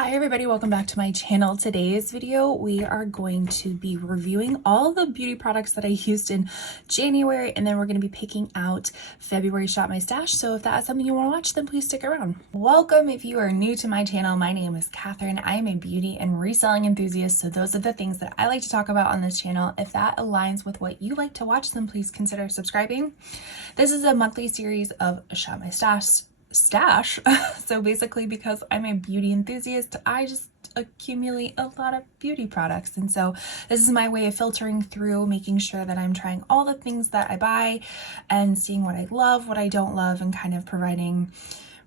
Hi everybody, welcome back to my channel. Today's video we are going to be reviewing all the beauty products that I used in January, and then we're going to be picking out February Shop My Stash. So if that is something you want to watch, then please stick around. Welcome if you are new to my channel. My name is Catherine. I am a beauty and reselling enthusiast, so those are the things that I like to talk about on this channel. If that aligns with what you like to watch, then please consider subscribing. This is a monthly series of Shop My Stash. So basically, because I'm a beauty enthusiast, I just accumulate a lot of beauty products, and so this is my way of filtering through, making sure that I'm trying all the things that I buy and seeing what I love, what I don't love, and kind of providing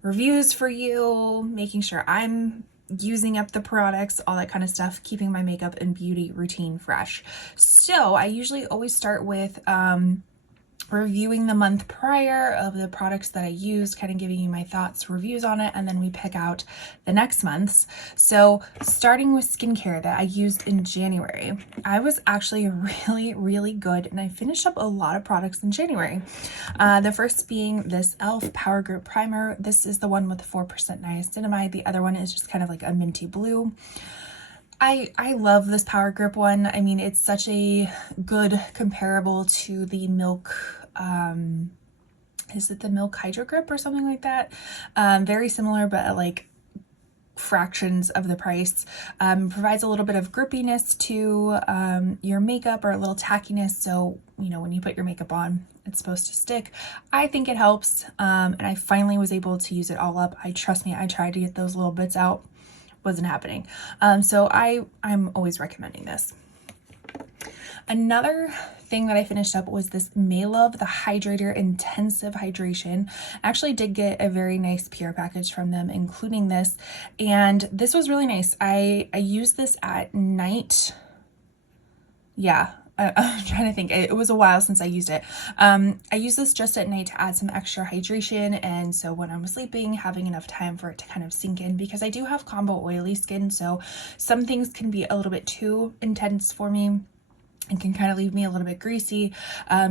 reviews for you, making sure I'm using up the products, all that kind of stuff, keeping my makeup and beauty routine fresh. So I usually always start with reviewing the month prior of the products that I used, kind of giving you my thoughts, reviews on it, and then we pick out the next month's. So starting with skincare that I used in January, I was actually really good, and I finished up a lot of products in January. The first being this e.l.f. Power Grip Primer. This is the one with 4% niacinamide. The other one is just kind of like a minty blue. I love this Power Grip one. I mean, it's such a good comparable to the Milk, is it the Milk Hydro Grip or something like that? Very similar, but at like fractions of the price. Provides a little bit of grippiness to your makeup, or a little tackiness, so you know when you put your makeup on, it's supposed to stick. I think it helps, and I finally was able to use it all up. Trust me, I tried to get those little bits out. Wasn't happening. So I'm always recommending this. Another thing that I finished up was this Maylove the Hydrator Intensive Hydration. I actually did get a very nice PR package from them, including this, and this was really nice. I used this at night. Yeah, I'm trying to think. It was a while since I used it. I used this just at night to add some extra hydration, and so when I'm sleeping, having enough time for it to kind of sink in, because I do have combo oily skin, so some things can be a little bit too intense for me and can kind of leave me a little bit greasy.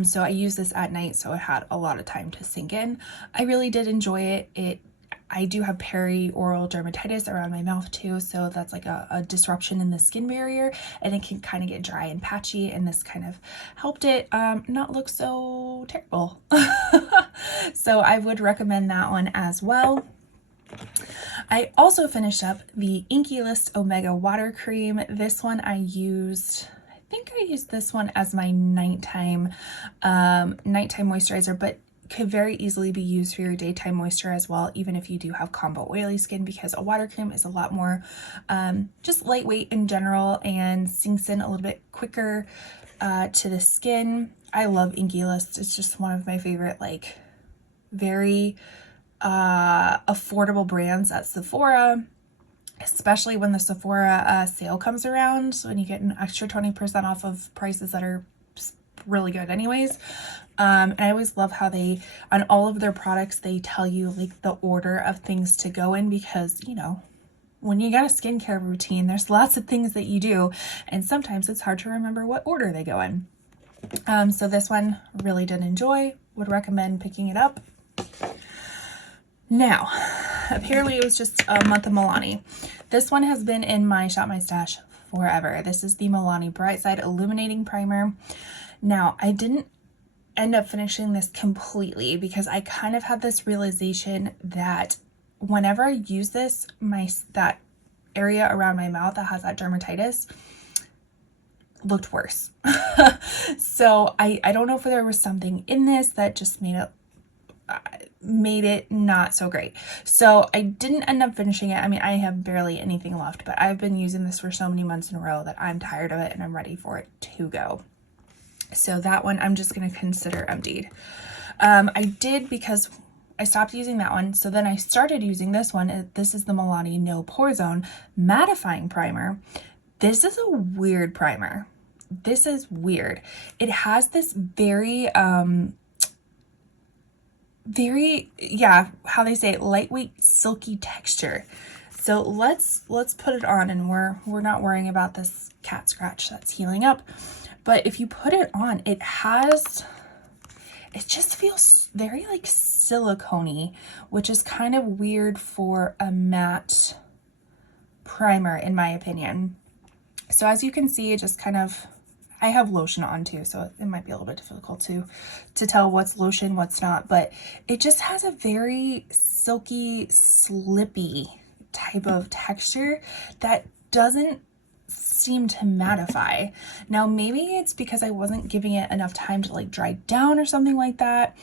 So I use this at night, so it had a lot of time to sink in. I really did enjoy it. I do have perioral dermatitis around my mouth too, so that's like a disruption in the skin barrier, and it can kind of get dry and patchy, and this kind of helped it not look so terrible. So I would recommend that one as well. I also finished up the Inkey List Omega Water Cream. This one I used, I think I used this one as my nighttime moisturizer, but could very easily be used for your daytime moisture as well, even if you do have combo oily skin, because a water cream is a lot more just lightweight in general and sinks in a little bit quicker to the skin. I love Inkey List. It's just one of my favorite, like, very affordable brands at Sephora, especially when the Sephora sale comes around, when you get an extra 20% off of prices that are really good anyways. And I always love how they, on all of their products, they tell you like the order of things to go in, because you know when you got a skincare routine, there's lots of things that you do, and sometimes it's hard to remember what order they go in. So this one really did enjoy, would recommend picking it up. Now, apparently it was just a month of Milani. This one has been in my Shop My Stash forever. This is the Milani Bright Side Illuminating Primer. Now, I didn't end up finishing this completely because I kind of had this realization that whenever I use this, that area around my mouth that has that dermatitis looked worse. So I don't know if there was something in this that just made it not so great. So I didn't end up finishing it. I mean, I have barely anything left, but I've been using this for so many months in a row that I'm tired of it and I'm ready for it to go. So that one I'm just going to consider emptied. I did, because I stopped using that one, so then I started using this one. This is the Milani No Pore Zone Mattifying Primer. This is a weird primer. This is weird. It has this very yeah, how they say it, lightweight, silky texture. So let's put it on, and we're not worrying about this cat scratch that's healing up. But if you put it on, it just feels very like silicone-y, which is kind of weird for a matte primer in my opinion. So as you can see, it just kind of, I have lotion on too, so it might be a little bit difficult to tell what's lotion, what's not, but it just has a very silky, slippy type of texture that doesn't seem to mattify. Now, maybe it's because I wasn't giving it enough time to like dry down or something like that.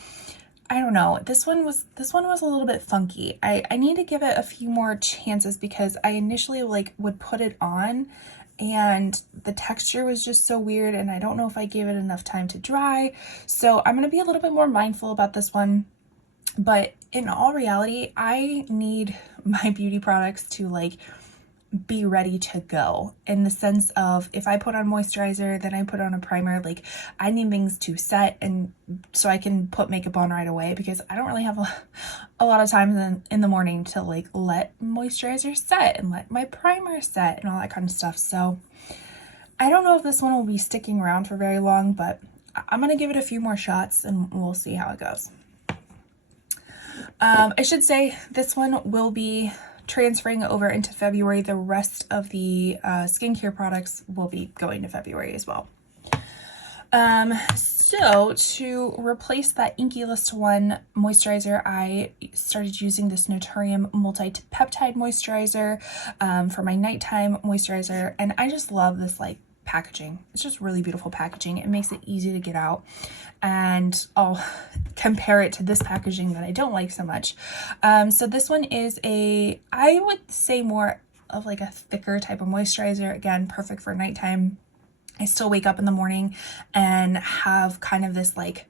I don't know. This one was a little bit funky. I need to give it a few more chances because I initially like would put it on and the texture was just so weird, and I don't know if I gave it enough time to dry. So I'm going to be a little bit more mindful about this one. But in all reality, I need my beauty products to like be ready to go, in the sense of if I put on moisturizer, then I put on a primer, like I need things to set and so I can put makeup on right away, because I don't really have a lot of time in the morning to like let moisturizer set and let my primer set and all that kind of stuff. So I don't know if this one will be sticking around for very long, but I'm gonna give it a few more shots and we'll see how it goes. I should say this one will be transferring over into February. The rest of the skincare products will be going to February as well. So to replace that Inky List 1 moisturizer, I started using this Naturium multi-peptide moisturizer for my nighttime moisturizer, and I just love this like packaging. It's just really beautiful packaging. It makes it easy to get out, and I'll compare it to this packaging that I don't like so much. So this one is I would say more of like a thicker type of moisturizer. Again, perfect for nighttime. I still wake up in the morning and have kind of this like,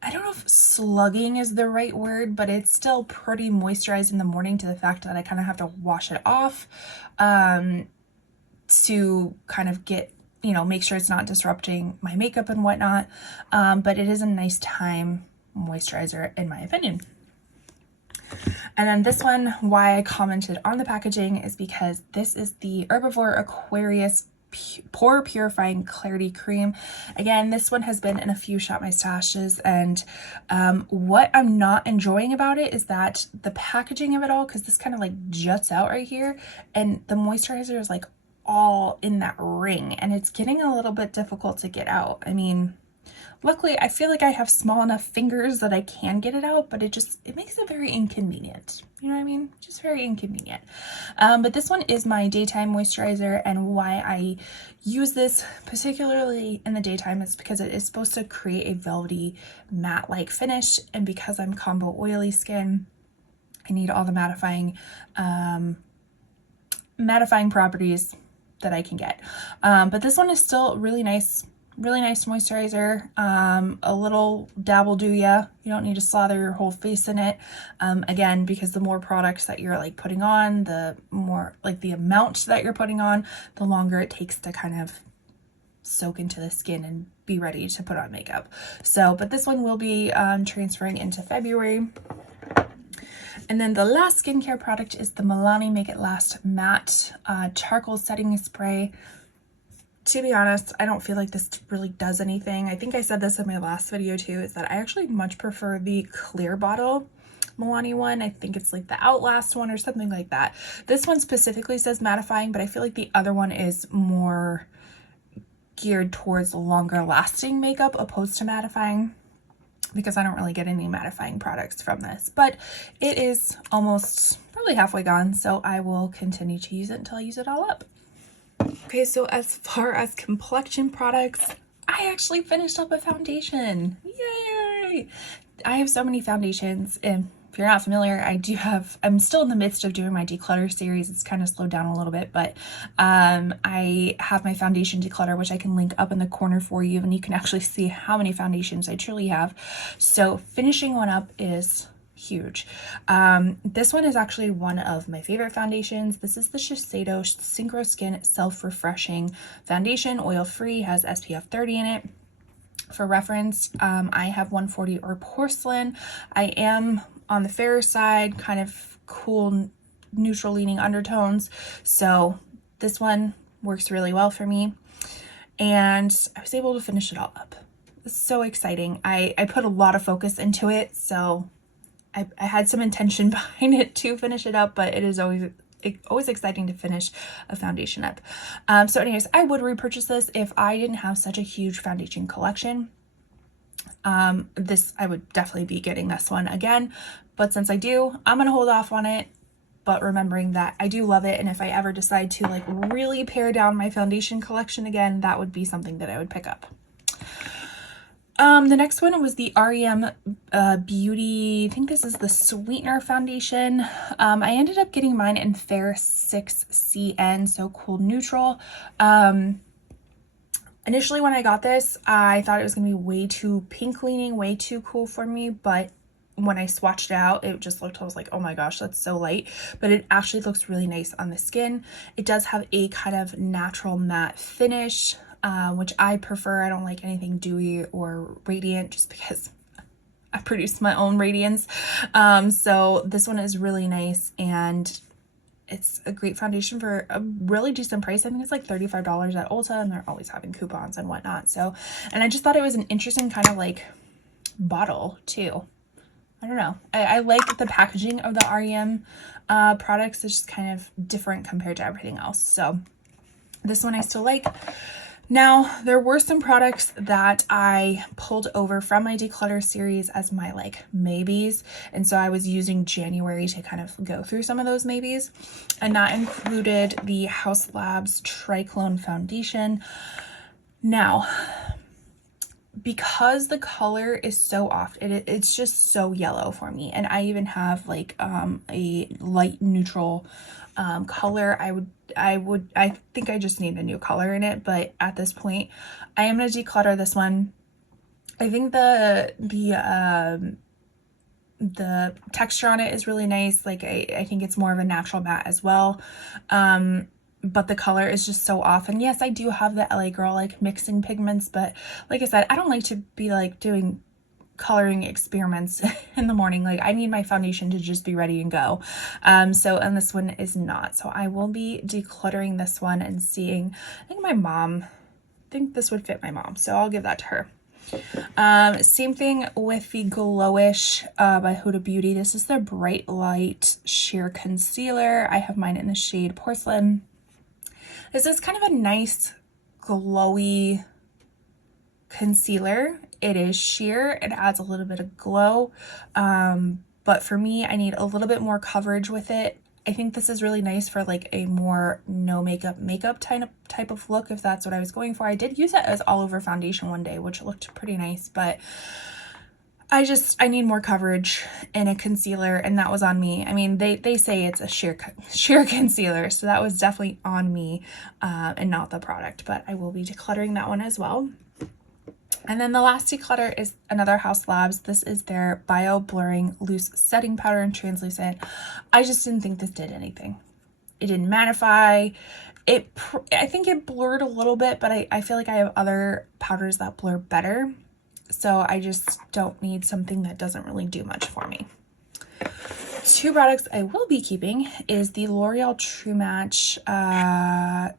I don't know if slugging is the right word, but it's still pretty moisturized in the morning, to the fact that I kind of have to wash it off to kind of get, you know, make sure it's not disrupting my makeup and whatnot. But it is a nice time moisturizer in my opinion. And then this one, why I commented on the packaging, is because this is the Herbivore Aquarius Pore Purifying Clarity Cream. Again, this one has been in a few Shop My Stashes, and what I'm not enjoying about it is that the packaging of it all, because this kind of like juts out right here, and the moisturizer is like all in that ring, and it's getting a little bit difficult to get out. I mean, luckily I feel like I have small enough fingers that I can get it out, but it makes it very inconvenient. You know what I mean? Just very inconvenient. But this one is my daytime moisturizer, and why I use this particularly in the daytime is because it is supposed to create a velvety matte-like finish, and because I'm combo oily skin, I need all the mattifying properties that I can get. But this one is still really nice moisturizer. A little dabble do ya. You don't need to slather your whole face in it. Again, because the more products that you're like putting on, the more like the amount that you're putting on, the longer it takes to kind of soak into the skin and be ready to put on makeup. So, but this one will be transferring into February. And then the last skincare product is the Milani Make It Last Matte Charcoal Setting Spray. To be honest, I don't feel like this really does anything. I think I said this in my last video too, is that I actually much prefer the clear bottle Milani one. I think it's like the Outlast one or something like that. This one specifically says mattifying, but I feel like the other one is more geared towards longer lasting makeup opposed to mattifying, because I don't really get any mattifying products from this. But it is almost probably halfway gone, so I will continue to use it until I use it all up. Okay, so as far as complexion products, I actually finished up a foundation. Yay! I have so many foundations, and if you're not familiar, I'm still in the midst of doing my declutter series. It's kind of slowed down a little bit, but I have my foundation declutter, which I can link up in the corner for you, and you can actually see how many foundations I truly have. So finishing one up is huge. This one is actually one of my favorite foundations. This is the Shiseido Synchro Skin Self-Refreshing Foundation, oil-free, has SPF 30 in it. For reference, I have 140 or porcelain. I am on the fairer side, kind of cool, neutral leaning undertones. So this one works really well for me. And I was able to finish it all up. It's so exciting. I put a lot of focus into it, so I had some intention behind it to finish it up, but it is always always exciting to finish a foundation up. So anyways, I would repurchase this if I didn't have such a huge foundation collection. I would definitely be getting this one again, but since I do, I'm gonna hold off on it, but remembering that I do love it, and if I ever decide to like really pare down my foundation collection again, that would be something that I would pick up. The next one was the REM Beauty, I think this is the Sweetener Foundation. I ended up getting mine in Fair 6CN, so cool neutral. Initially when I got this, I thought it was going to be way too pink leaning, way too cool for me, but when I swatched it out, it just looked, I was like, oh my gosh, that's so light, but it actually looks really nice on the skin. It does have a kind of natural matte finish, which I prefer. I don't like anything dewy or radiant just because I produce my own radiance. So this one is really nice, and it's a great foundation for a really decent price. I think it's like $35 at Ulta, and they're always having coupons and whatnot. So, and I just thought it was an interesting kind of like bottle too. I don't know. I like the packaging of the REM products. It's just kind of different compared to everything else. So this one I still like. Now, there were some products that I pulled over from my declutter series as my like maybes, and so I was using January to kind of go through some of those maybes, and that included the Haus Labs Triclone Foundation. Now, because the color is so off, it's just so yellow for me, and I even have like a light neutral color. I think I just need a new color in it, but at this point I am going to declutter this one. I think the texture on it is really nice. Like I think it's more of a natural matte as well. But the color is just so off. And yes, I do have the LA Girl like mixing pigments, but like I said, I don't like to be like doing coloring experiments in the morning. Like I need my foundation to just be ready and go. And this one is not. So I will be decluttering this one and seeing, I think this would fit my mom. So I'll give that to her. Same thing with the Glowish by Huda Beauty. This is their Bright Light Sheer Concealer. I have mine in the shade Porcelain. This is kind of a nice glowy concealer. It is sheer. It adds a little bit of glow. But for me, I need a little bit more coverage with it. I think this is really nice for like a more no makeup type of look, if that's what I was going for. I did use it as all over foundation one day, which looked pretty nice, but I need more coverage in a concealer, and that was on me. I mean, they say it's a sheer concealer, so that was definitely on me, and not the product, but I will be decluttering that one as well. And then the last declutter is another Haus Labs. This is their Bio Blurring Loose Setting Powder in Translucent. I just didn't think this did anything. It didn't mattify. I think it blurred a little bit, but I feel like I have other powders that blur better. So I just don't need something that doesn't really do much for me. Two products I will be keeping is the L'Oreal True Match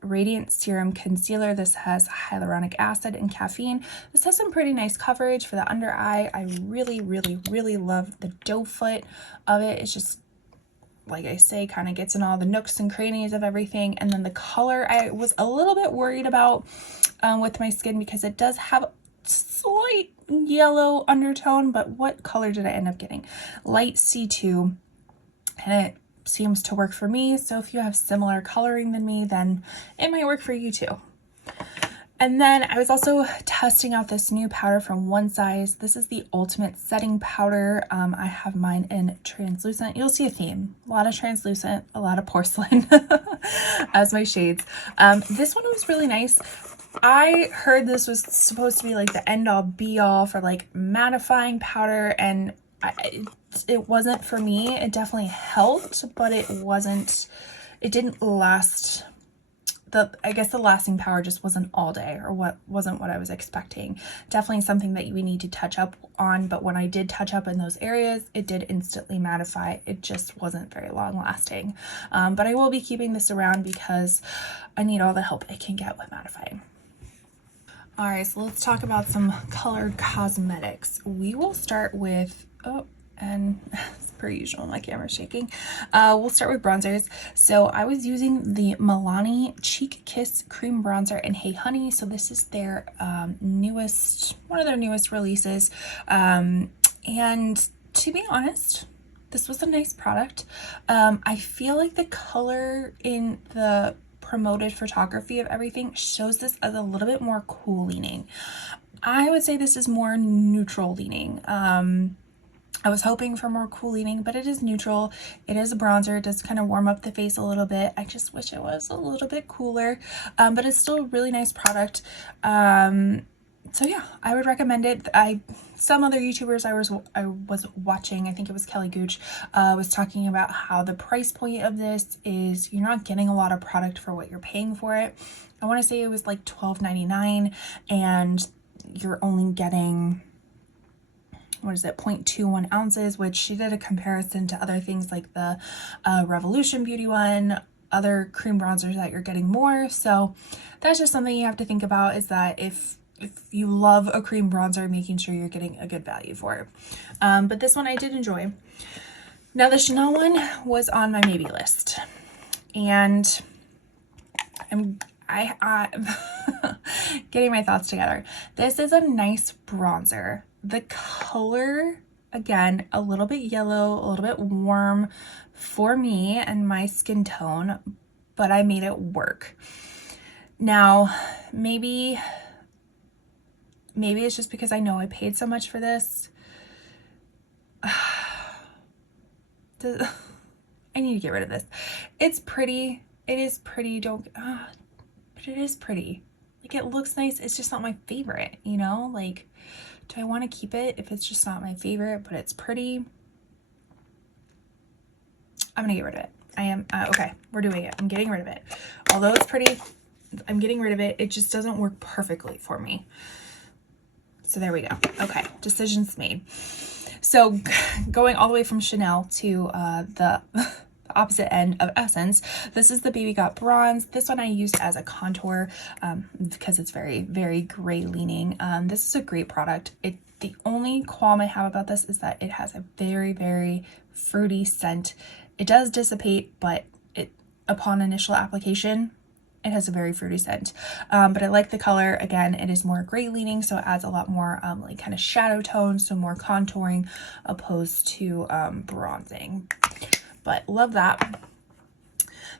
Radiant Serum Concealer. This has hyaluronic acid and caffeine. This has some pretty nice coverage for the under eye. I really, really, really love the doe foot of it. It's just, like I say, kind of gets in all the nooks and crannies of everything. And then the color, I was a little bit worried about with my skin because it does have slight yellow undertone, but what color did I end up getting? Light C2, and it seems to work for me. So if you have similar coloring than me, then it might work for you too. And then I was also testing out this new powder from One Size. This is the Ultimate Setting Powder. I have mine in translucent. You'll see a theme. A lot of translucent, a lot of porcelain as my shades. This one was really nice. I heard this was supposed to be like the end-all be-all for like mattifying powder, and it wasn't for me. It definitely helped, but it didn't last. I guess the lasting power just wasn't all day, or wasn't what I was expecting. Definitely something that we need to touch up on, but when I did touch up in those areas, it did instantly mattify. It just wasn't very long lasting. But I will be keeping this around because I need all the help I can get with mattifying. All right, so let's talk about some colored cosmetics. We will start with, oh, and as per usual, my camera's shaking. We'll start with bronzers. So I was using the Milani Cheek Kiss Cream Bronzer in Hey Honey. So this is their one of their newest releases. And to be honest, this was a nice product. I feel like the color in the promoted photography of everything shows this as a little bit more cool leaning. I would say this is more neutral leaning. I was hoping for more cool leaning, but it is neutral. It is a bronzer. It does kind of warm up the face a little bit. I just wish it was a little bit cooler, but it's still a really nice product. So yeah, I would recommend it. Some other YouTubers I was watching, I think it was Kelly Gooch, was talking about how the price point of this is you're not getting a lot of product for what you're paying for it. I want to say it was like $12.99, and you're only getting, what is it, 0.21 ounces, which she did a comparison to other things like the Revolution Beauty one, other cream bronzers that you're getting more. So that's just something you have to think about, is that if you love a cream bronzer, making sure you're getting a good value for it. But this one I did enjoy. Now the Chanel one was on my maybe list, and I'm getting my thoughts together. This is a nice bronzer. The color, again, a little bit yellow, a little bit warm for me and my skin tone, but I made it work. Now, maybe it's just because I know I paid so much for this. I need to get rid of this. It's pretty. It is pretty. But it is pretty. Like, it looks nice. It's just not my favorite, you know? Like, do I want to keep it if it's just not my favorite, but it's pretty? I'm gonna get rid of it. I am. Okay, we're doing it. I'm getting rid of it. Although it's pretty, I'm getting rid of it. It just doesn't work perfectly for me. So there we go. Okay, decisions made. So going all the way from Chanel to the opposite end of Essence, this is the Baby Got Bronze. This one I used as a contour because it's very, very gray leaning. This is a great product. The only qualm I have about this is that it has a very, very fruity scent. It does dissipate, but upon initial application, it has a very fruity scent. But I like the color. Again, it is more gray leaning, so it adds a lot more like kind of shadow tones, so more contouring opposed to bronzing. But love that.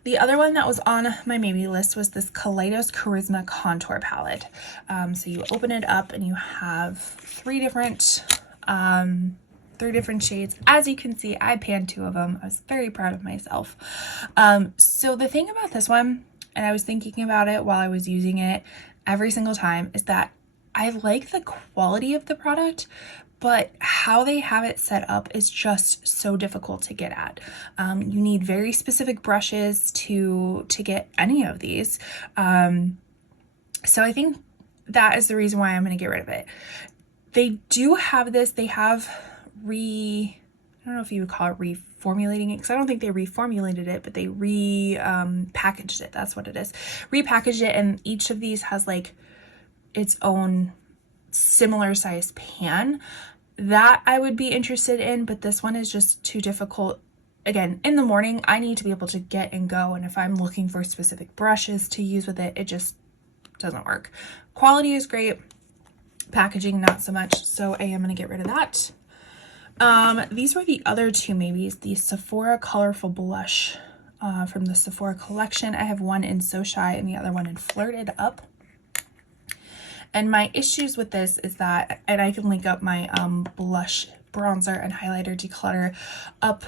The other one that was on my maybe list was this Kaleidos Charisma Contour Palette. So you open it up and you have three different shades. As you can see, I panned 2 of them. I was very proud of myself. So the thing about this one, and I was thinking about it while I was using it every single time, is that I like the quality of the product, but how they have it set up is just so difficult to get at. You need very specific brushes to get any of these. So I think that is the reason why I'm going to get rid of it. They do have this, they have I don't know if you would call it reformulating it, because I don't think they reformulated it, but they packaged it. That's what it is. Repackaged it, and each of these has like its own similar size pan that I would be interested in, but this one is just too difficult. Again, in the morning, I need to be able to get and go, and if I'm looking for specific brushes to use with it, it just doesn't work. Quality is great, packaging not so much, so I am going to get rid of that. These were the other 2 maybes, the Sephora Colorful Blush from the Sephora collection. I have one in So Shy and the other one in Flirted Up. And my issues with this is that, and I can link up my blush, bronzer, and highlighter declutter up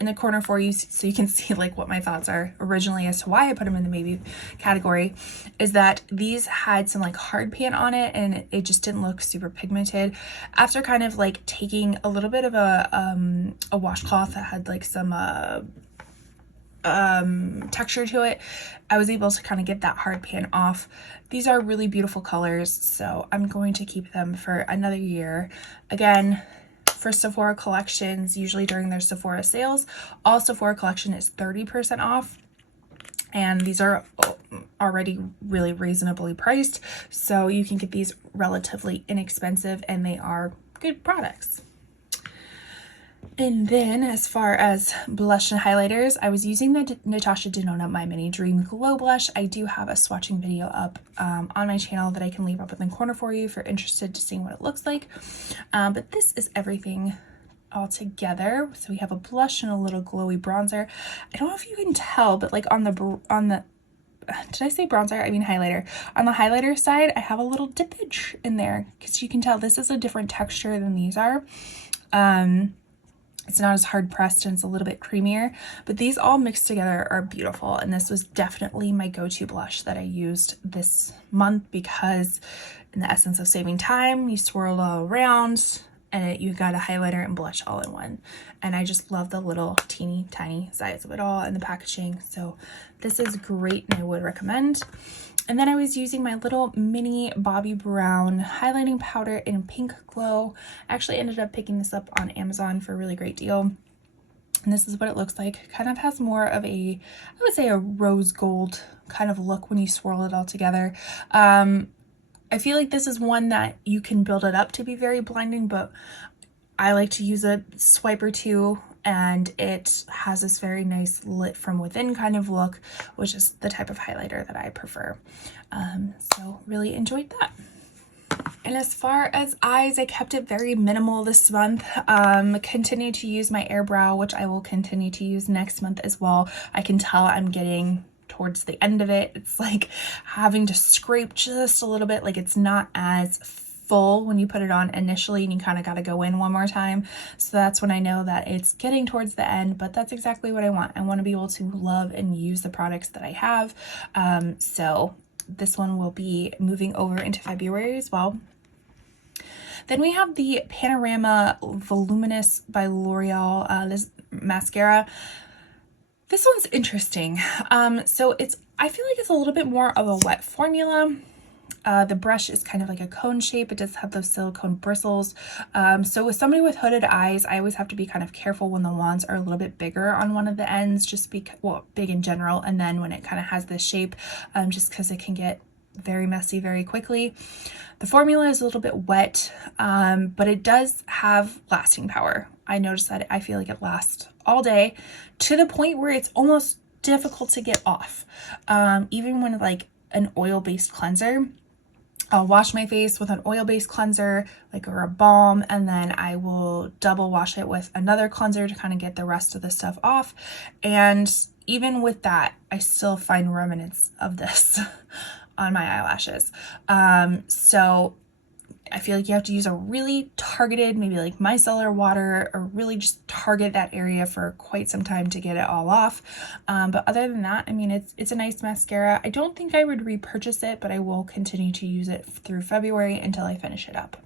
in the corner for you, so you can see like what my thoughts are originally as to why I put them in the maybe category, is that these had some like hard pan on it and it just didn't look super pigmented. After kind of like taking a little bit of a washcloth that had like some texture to it, I was able to kind of get that hard pan off. These are really beautiful colors, so I'm going to keep them for another year. Again, for Sephora collections, usually during their Sephora sales, all Sephora collection is 30% off, and these are already really reasonably priced, so you can get these relatively inexpensive, and they are good products. And then as far as blush and highlighters, I was using the Natasha Denona My Mini Dream Glow Blush. I do have a swatching video up on my channel that I can leave up in the corner for you if you're interested to seeing what it looks like. But this is everything all together. So we have a blush and a little glowy bronzer. I don't know if you can tell, but like on the did I say bronzer? I mean highlighter. On the highlighter side, I have a little dippage in there because you can tell this is a different texture than these are. It's not as hard pressed and it's a little bit creamier, but these all mixed together are beautiful. And this was definitely my go-to blush that I used this month because in the essence of saving time, you swirl it all around and you got a highlighter and blush all in one. And I just love the little teeny tiny size of it all and the packaging. So this is great and I would recommend. And then I was using my little mini Bobbi Brown highlighting powder in Pink Glow. I actually ended up picking this up on Amazon for a really great deal. And this is what it looks like. Kind of has more of a, I would say a rose gold kind of look when you swirl it all together. I feel like this is one that you can build it up to be very blinding, but I like to use a swipe or two, and it has this very nice lit from within kind of look, which is the type of highlighter that I prefer. So really enjoyed that. And as far as eyes, I kept it very minimal this month. Continue to use my Air Brow, which I will continue to use next month as well. I can tell I'm getting towards the end of it. It's like having to scrape just a little bit, like it's not as full when you put it on initially and you kind of got to go in one more time. So that's when I know that it's getting towards the end, but that's exactly what I want. I want to be able to love and use the products that I have. So this one will be moving over into February as well. Then we have the Panorama Voluminous by L'Oreal, this mascara. This one's interesting. So I feel like it's a little bit more of a wet formula. The brush is kind of like a cone shape. It does have those silicone bristles. So with somebody with hooded eyes, I always have to be kind of careful when the wands are a little bit bigger on one of the ends, just because, well, big in general. And then when it kind of has this shape, just because it can get very messy very quickly. The formula is a little bit wet, but it does have lasting power. I noticed that I feel like it lasts all day to the point where it's almost difficult to get off. Even when like an oil-based cleanser, I'll wash my face with an oil-based cleanser, like or a balm, and then I will double wash it with another cleanser to kind of get the rest of the stuff off. And even with that, I still find remnants of this on my eyelashes. So I feel like you have to use a really targeted, maybe like micellar water, or really just target that area for quite some time to get it all off. But other than that, I mean, it's a nice mascara. I don't think I would repurchase it, but I will continue to use it through February until I finish it up.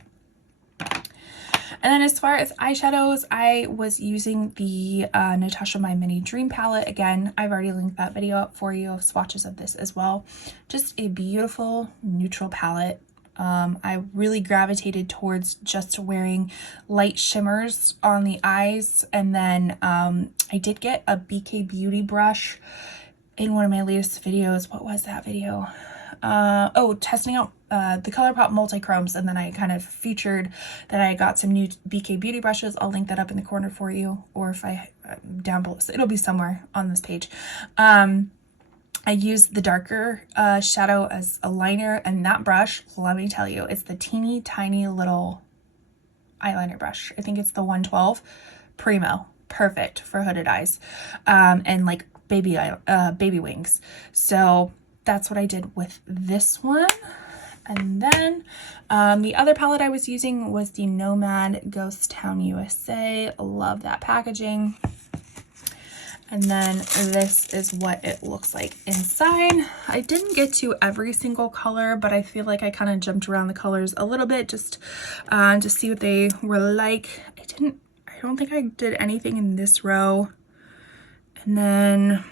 And then as far as eyeshadows, I was using the Natasha My Mini Dream palette. Again, I've already linked that video up for you of swatches of this as well. Just a beautiful neutral palette. I really gravitated towards just wearing light shimmers on the eyes. And then I did get a BK Beauty brush in one of my latest videos. What was that video? Testing out the ColourPop multi-chromes, and then I kind of featured that I got some new BK Beauty brushes. I'll link that up in the corner for you, or if I down below, so it'll be somewhere on this page. I used the darker shadow as a liner, and that brush, let me tell you, it's the teeny tiny little eyeliner brush. I think it's the 112 Primo, perfect for hooded eyes, and like baby wings. So that's what I did with this one. And then the other palette I was using was the Nomad Ghost Town USA. Love that packaging. And then this is what it looks like inside. I didn't get to every single color, but I feel like I kind of jumped around the colors a little bit just to see what they were like. I don't think I did anything in this row. And then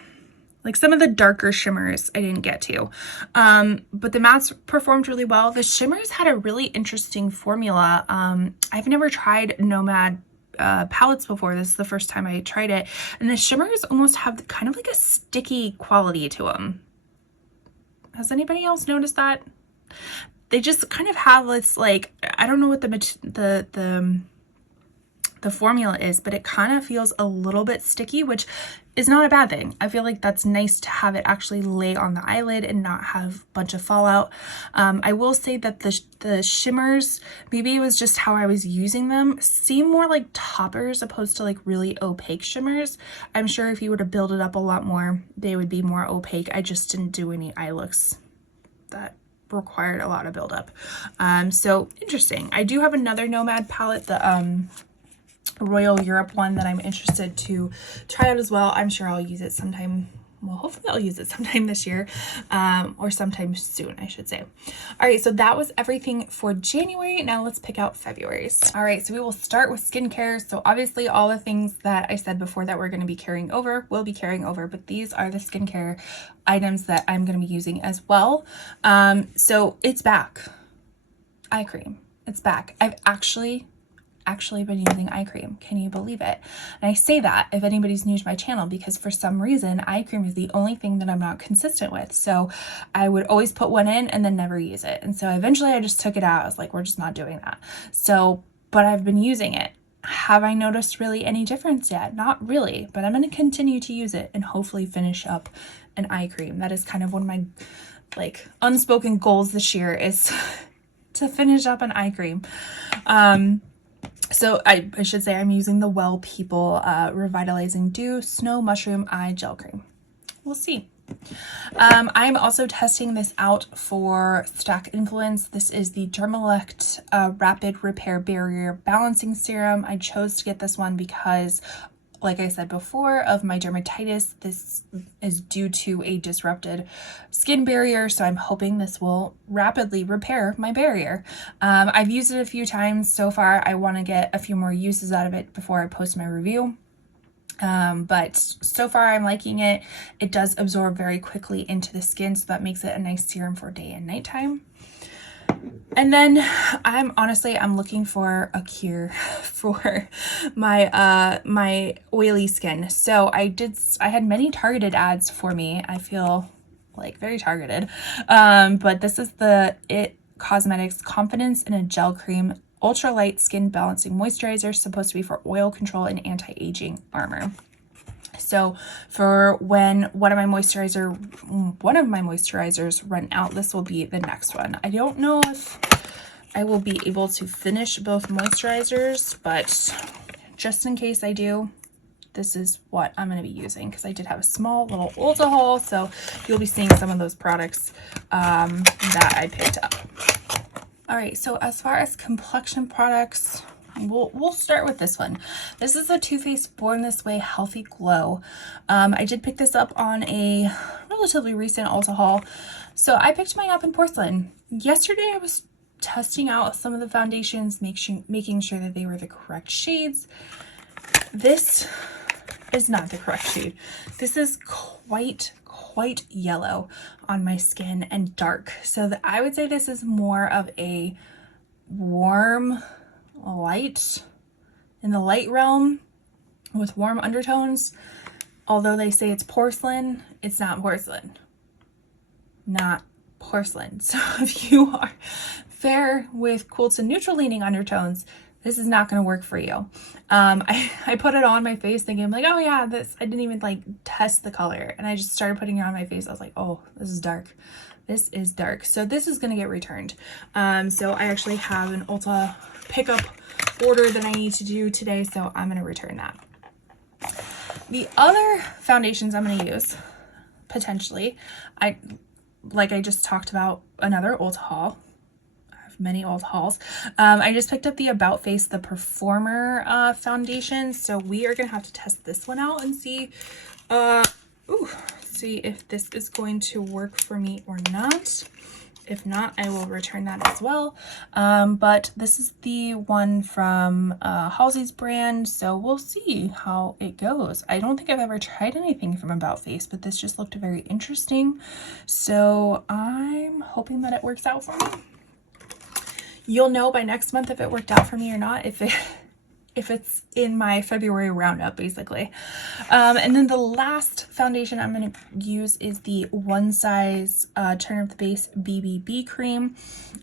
like some of the darker shimmers I didn't get to. But the mattes performed really well. The shimmers had a really interesting formula. I've never tried Nomad palettes before. This is the first time I tried it, and the shimmers almost have kind of like a sticky quality to them. Has anybody else noticed that? They just kind of have this, like, I don't know what the the formula is, but it kind of feels a little bit sticky, which is not a bad thing. I feel like that's nice to have it actually lay on the eyelid and not have a bunch of fallout. I will say that the shimmers, maybe it was just how I was using them, seem more like toppers opposed to like really opaque shimmers. I'm sure if you were to build it up a lot more, they would be more opaque. I just didn't do any eye looks that required a lot of buildup. So interesting. I do have another Nomad palette, the Royal Europe one, that I'm interested to try out as well. I'm sure I'll use it sometime. Well, hopefully I'll use it sometime this year, or sometime soon, I should say. All right, so that was everything for January. Now let's pick out February's. All right, so we will start with skincare. So obviously all the things that I said before that we're going to be carrying over will be carrying over, but these are the skincare items that I'm going to be using as well. So it's back. Eye cream. It's back. I've actually been using eye cream. Can you believe it? And I say that if anybody's new to my channel, because for some reason eye cream is the only thing that I'm not consistent with. So I would always put one in and then never use it. And so eventually I just took it out. I was like, we're just not doing that. So, but I've been using it. Have I noticed really any difference yet? Not really, but I'm going to continue to use it and hopefully finish up an eye cream. That is kind of one of my like unspoken goals this year, is to finish up an eye cream. So I should say I'm using the Well People Revitalizing Dew Snow Mushroom Eye Gel Cream. We'll see. I'm also testing this out for Stack Influence. This is the Dermalect Rapid Repair Barrier Balancing Serum. I chose to get this one because, like I said before, of my dermatitis. This is due to a disrupted skin barrier, so I'm hoping this will rapidly repair my barrier. I've used it a few times so far. I want to get a few more uses out of it before I post my review. But so far I'm liking it. It does absorb very quickly into the skin, so that makes it a nice serum for day and nighttime. And then I'm looking for a cure for my my oily skin. So I had many targeted ads for me. I feel like very targeted. But this is the It Cosmetics Confidence in a Gel Cream Ultralight Skin Balancing Moisturizer, supposed to be for oil control and anti-aging armor. So for when one of my moisturizers run out, this will be the next one. I don't know if I will be able to finish both moisturizers, but just in case I do, this is what I'm going to be using, because I did have a small little Ulta haul, so you'll be seeing some of those products that I picked up. All right, so as far as complexion products, we'll start with this one. This is a Too Faced Born This Way Healthy Glow. I did pick this up on a relatively recent Ulta haul. So I picked mine up in porcelain. Yesterday I was testing out some of the foundations, making sure that they were the correct shades. This is not the correct shade. This is quite yellow on my skin and dark. So I would say this is more of a warm light, in the light realm with warm undertones. Although they say it's porcelain, it's not porcelain. Not porcelain. So if you are fair with cool to neutral leaning undertones, this is not going to work for you. I put it on my face thinking like, oh yeah, I didn't even like test the color. And I just started putting it on my face. I was like, oh, this is dark. This is dark. So this is going to get returned. So I actually have an Ulta pickup order that I need to do today. So I'm going to return that. The other foundations I'm going to use, potentially, like I just talked about, another Ulta haul. Many Ulta hauls. I just picked up the About Face the Performer foundation, so we are gonna have to test this one out and see if this is going to work for me or not. If not, I will return that as well. But this is the one from Halsey's brand, so we'll see how it goes. I don't think I've ever tried anything from About Face, but this just looked very interesting, so I'm hoping that it works out for me. You'll know by next month if it worked out for me or not, if it's in my February roundup, basically. And then the last foundation I'm going to use is the One Size Turn Up the Base BBB Cream.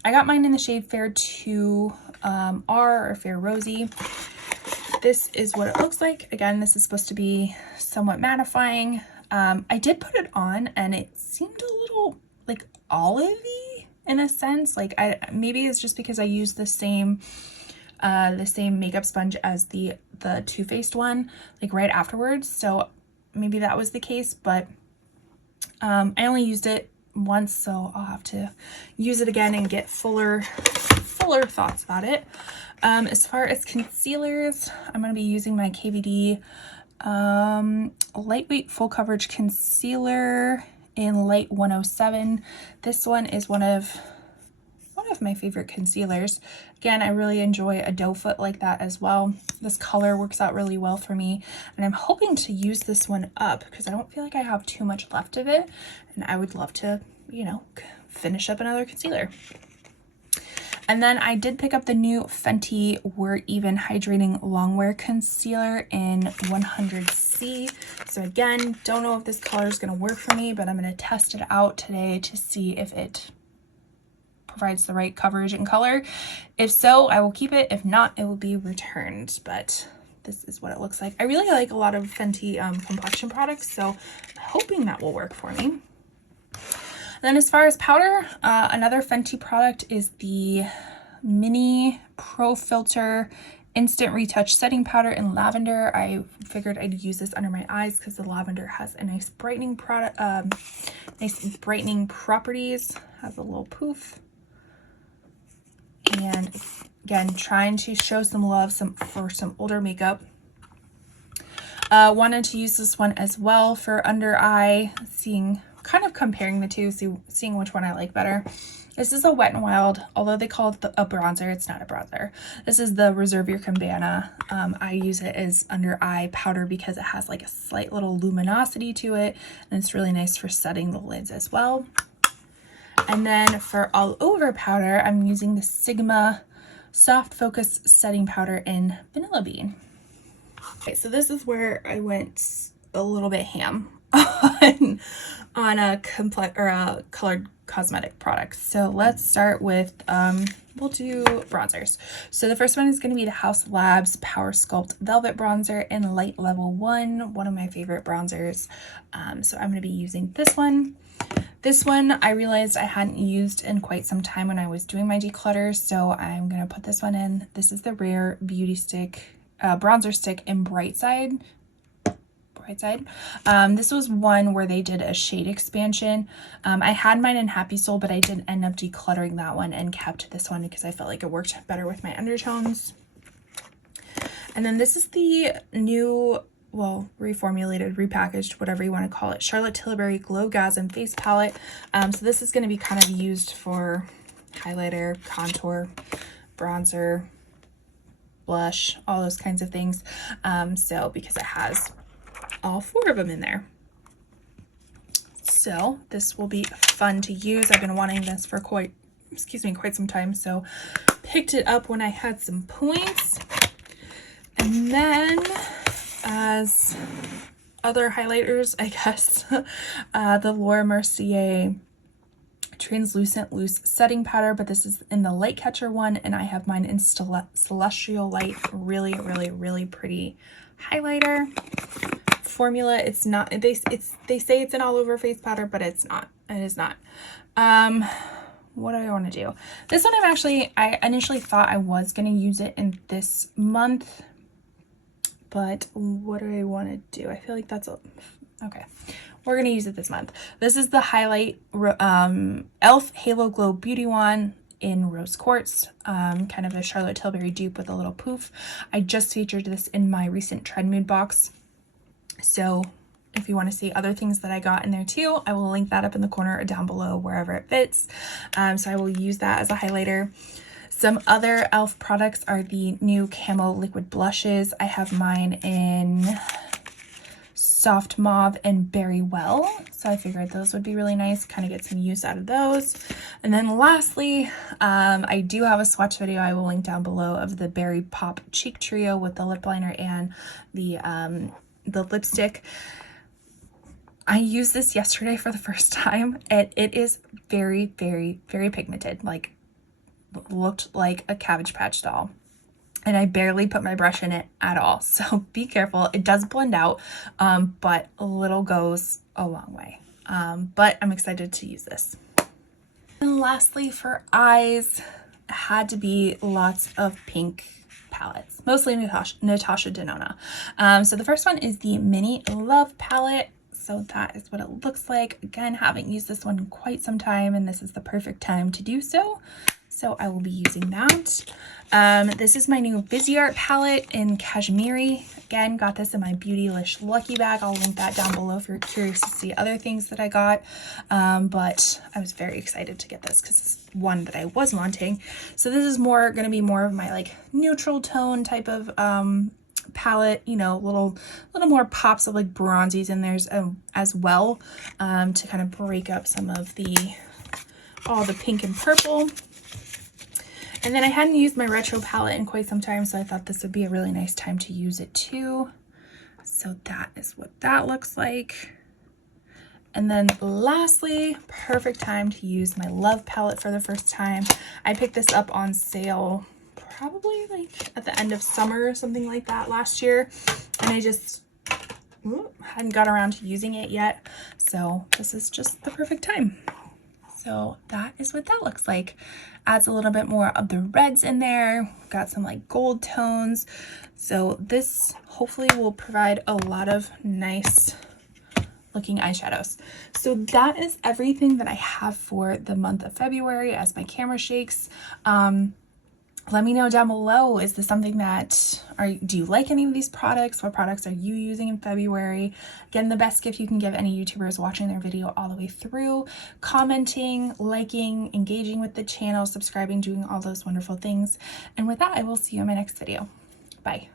I got mine in the shade Fair 2R or Fair Rosy. this is what it looks like. Again, this is supposed to be somewhat mattifying. I did put it on and it seemed a little like olivey in a sense. Like maybe it's just because I used the same makeup sponge as the Too Faced one, like right afterwards. So maybe that was the case, but I only used it once, so I'll have to use it again and get fuller thoughts about it. As far as concealers, I'm going to be using my KVD lightweight full coverage concealer in light 107. This one is one of my favorite concealers. Again, I really enjoy a doe foot like that as well. This color works out really well for me, and I'm hoping to use this one up because I don't feel like I have too much left of it, and I would love to, you know, finish up another concealer. And then I did pick up the new Fenty We're Even Hydrating Longwear Concealer in 100C. So again, don't know if this color is going to work for me, but I'm going to test it out today to see if it provides the right coverage and color. If so, I will keep it. If not, it will be returned. But this is what it looks like. I really like a lot of Fenty complexion products, so I'm hoping that will work for me. Then as far as powder, another Fenty product is the Mini Pro Filter Instant Retouch Setting Powder in Lavender. I figured I'd use this under my eyes because the lavender has a nice brightening product, nice brightening properties. Has a little poof. And again, trying to show some love for some older makeup. Wanted to use this one as well for under eye, kind of comparing the two, seeing which one I like better. This is a Wet n Wild, although they call it a bronzer, it's not a bronzer. This is the Reserve Your Cabana. I use it as under eye powder because it has like a slight little luminosity to it, and it's really nice for setting the lids as well. And then for all over powder, I'm using the Sigma Soft Focus Setting Powder in Vanilla Bean. Okay, so this is where I went a little bit ham on a colored cosmetic product. So let's start with we'll do bronzers. So the first one is going to be the House Labs Power Sculpt Velvet Bronzer in Light Level 1, one of my favorite bronzers. So I'm going to be using this one. This one I realized I hadn't used in quite some time when I was doing my declutter, so I'm going to put this one in. This is the Rare Beauty Stick bronzer stick in Bright Side. This was one where they did a shade expansion. I had mine in Happy Soul, but I did end up decluttering that one and kept this one because I felt like it worked better with my undertones. And then this is the new, well, reformulated, repackaged, whatever you want to call it, Charlotte Tilbury Glowgasm Face Palette. So this is going to be kind of used for highlighter, contour, bronzer, blush, all those kinds of things. So because it has all 4 of them in there. So this will be fun to use. I've been wanting this for quite some time, so picked it up when I had some points. And then as other highlighters, I guess, the Laura Mercier Translucent Loose Setting Powder, but this is in the Light Catcher one, and I have mine in Celestial Light. Really, really, really pretty highlighter. Formula, it's not, they say it's an all over face powder, but it's not. It is not. What do I want to do? This one I initially thought I was going to use it in this month, but what do I want to do? I feel like that's okay. We're going to use it this month. This is the Highlight e.l.f. Halo Glow Beauty Wand in Rose Quartz, kind of a Charlotte Tilbury dupe with a little poof. I just featured this in my recent Trend Mood box. So if you want to see other things that I got in there too, I will link that up in the corner or down below, wherever it fits. So I will use that as a highlighter. Some other e.l.f. products are the new Camo Liquid Blushes. I have mine in Soft Mauve and Berry Well. So I figured those would be really nice, kind of get some use out of those. And then lastly, I do have a swatch video I will link down below of the Berry Pop Cheek Trio with the lip liner and the lipstick. I used this yesterday for the first time, and it is very, very, very pigmented. Like, looked like a Cabbage Patch doll. and I barely put my brush in it at all. So be careful. It does blend out, but a little goes a long way. But I'm excited to use this. And lastly, for eyes, had to be lots of pink palettes, mostly Natasha Denona. So the first one is the Mini Love palette. So that is what it looks like. Again, haven't used this one in quite some time, and this is the perfect time to do so. So I will be using that. This is my new Viseart palette in Cashmere. Again, got this in my Beautylish Lucky Bag. I'll link that down below if you're curious to see other things that I got. But I was very excited to get this because it's one that I was wanting. So this is going to be more of my like neutral tone type of palette, you know, little more pops of like bronzies in there as well, to kind of break up some of all the pink and purple. And then I hadn't used my retro palette in quite some time, so I thought this would be a really nice time to use it too. So that is what that looks like. And then lastly, perfect time to use my Love palette for the first time. I picked this up on sale probably like at the end of summer or something like that last year, and I just hadn't got around to using it yet. So this is just the perfect time. So that is what that looks like. Adds a little bit more of the reds in there. Got some like gold tones. So this hopefully will provide a lot of nice looking eyeshadows. So that is everything that I have for the month of February as my camera shakes. Let me know down below, is this something that, do you like any of these products? What products are you using in February? Again, the best gift you can give any YouTubers watching their video all the way through, commenting, liking, engaging with the channel, subscribing, doing all those wonderful things. And with that, I will see you in my next video. Bye.